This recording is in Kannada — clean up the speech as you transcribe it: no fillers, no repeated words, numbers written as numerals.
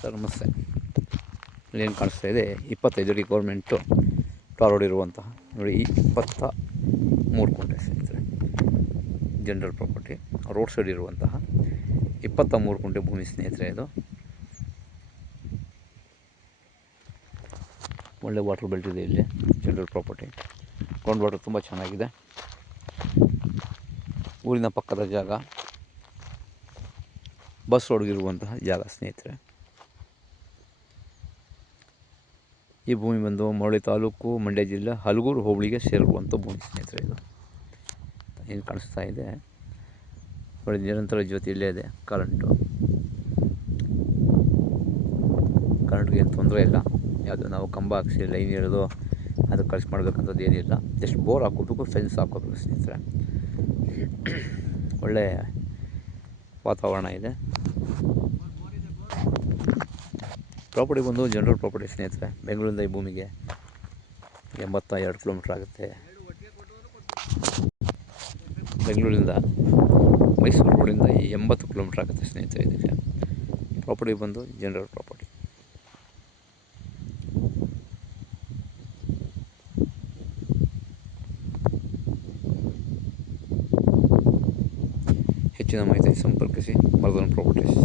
ಸರ್ ನಮಸ್ತೆ. ಇಲ್ಲೇನು ಕಾಣಿಸ್ತಾ ಇದೆ, 25 ಅಡಿ ಗೌರ್ಮೆಂಟು ಟಾರ್ ರೋಡ್ ಇರುವಂತಹ ನೋಡಿ, ಈ 23 ಕುಂಟೆ ಸ್ನೇಹಿತರೆ ಜನರಲ್ ಪ್ರಾಪರ್ಟಿ ರೋಡ್ ಸೈಡ್ ಇರುವಂತಹ 23 ಕುಂಟೆ ಭೂಮಿ ಸ್ನೇಹಿತರೆ. ಇದು ಒಳ್ಳೆ ವಾಟರ್ ಬೆಲ್ಟ್ ಇದೆ. ಇಲ್ಲಿ ಜನರಲ್ ಪ್ರಾಪರ್ಟಿ, ಗ್ರೌಂಡ್ ವಾಟರ್ ತುಂಬ ಚೆನ್ನಾಗಿದೆ. ಊರಿನ ಪಕ್ಕದ ಜಾಗ, ಬಸ್ ರೋಡ್ಗಿರುವಂತಹ ಜಾಗ ಸ್ನೇಹಿತರೆ. ಈ ಭೂಮಿ ಬಂದು ಮಳವಳ್ಳಿ ತಾಲೂಕು, ಮಂಡ್ಯ ಜಿಲ್ಲೆ, ಹಲಗೂರು ಹೋಬಳಿಗೆ ಸೇರಿರುವಂಥ ಭೂಮಿ ಸ್ನೇಹಿತರೆ. ಇದು ಏನು ಕಾಣಿಸ್ತಾ ಇದೆ ನೋಡಿ, ನಿರಂತರ ಜ್ಯೋತಿ ಇಲ್ಲೇ ಇದೆ. ಕರೆಂಟ್ಗೆ ಏನು ತೊಂದರೆ ಇಲ್ಲ. ಯಾವುದು ನಾವು ಕಂಬ ಹಾಕ್ಸಿ ಲೈನ್ ಇರೋದು ಅದು ಖರ್ಚು ಮಾಡಬೇಕಂಥದ್ದು ಏನಿಲ್ಲ. ಜಸ್ಟ್ ಬೋರ್ ಹಾಕೋಬೇಕು, ಫೆನ್ಸ್ ಹಾಕೋಬೇಕು ಸ್ನೇಹಿತರೆ. ಒಳ್ಳೆಯ ವಾತಾವರಣ ಇದೆ. ಪ್ರಾಪರ್ಟಿ ಬಂದು ಜನರಲ್ ಪ್ರಾಪರ್ಟಿ ಸ್ನೇಹಿತರೆ. ಬೆಂಗಳೂರಿಂದ ಈ ಭೂಮಿಗೆ 82 ಕಿಲೋಮೀಟ್ರ್ ಆಗುತ್ತೆ. ಬೆಂಗಳೂರಿಂದ ಮೈಸೂರು ರೋಡಿಂದ 80 ಕಿಲೋಮೀಟ್ರ್ ಆಗುತ್ತೆ ಸ್ನೇಹಿತರೆ. ಇದಕ್ಕೆ ಪ್ರಾಪರ್ಟಿ ಬಂದು ಜನರಲ್ ಪ್ರಾಪರ್ಟಿ. ಹೆಚ್ಚಿನ ಮಾಹಿತಿ ಸಂಪರ್ಕಿಸಿ ಮರ್ದನ್ ಪ್ರಾಪರ್ಟೀಸ್.